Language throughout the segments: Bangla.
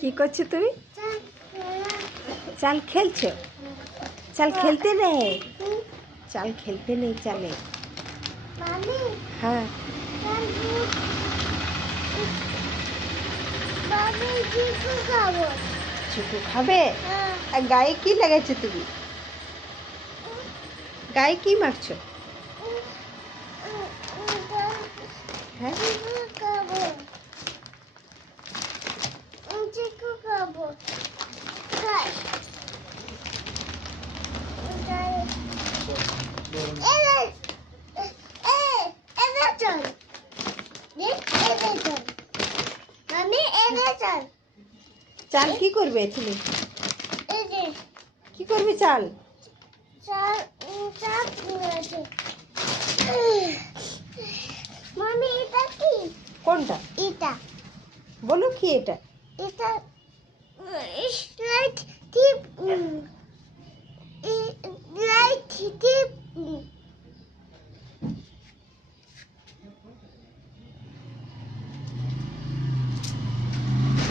কি করছো তুমি? চাল খেলছো? চাল খেলতে নেই, চাল খেলতে নেই চালে। হ্যাঁ, চিকু খাবে? আর গায়ে কি লাগাইছো তুমি? গায়ে কি মাখছো? হ্যাঁ, চাল কি করবে তুমি? কি করবে চাল? মামি এটা কি? কোনটা? এটা বলো কি এটা? এটা লাইট টিপ লাইট টিপ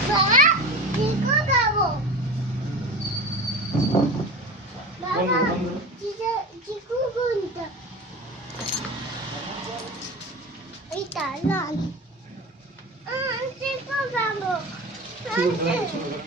বাবা চিকু খাবো বাবা চিকু কোনটা এটা লাল চিকু খাবো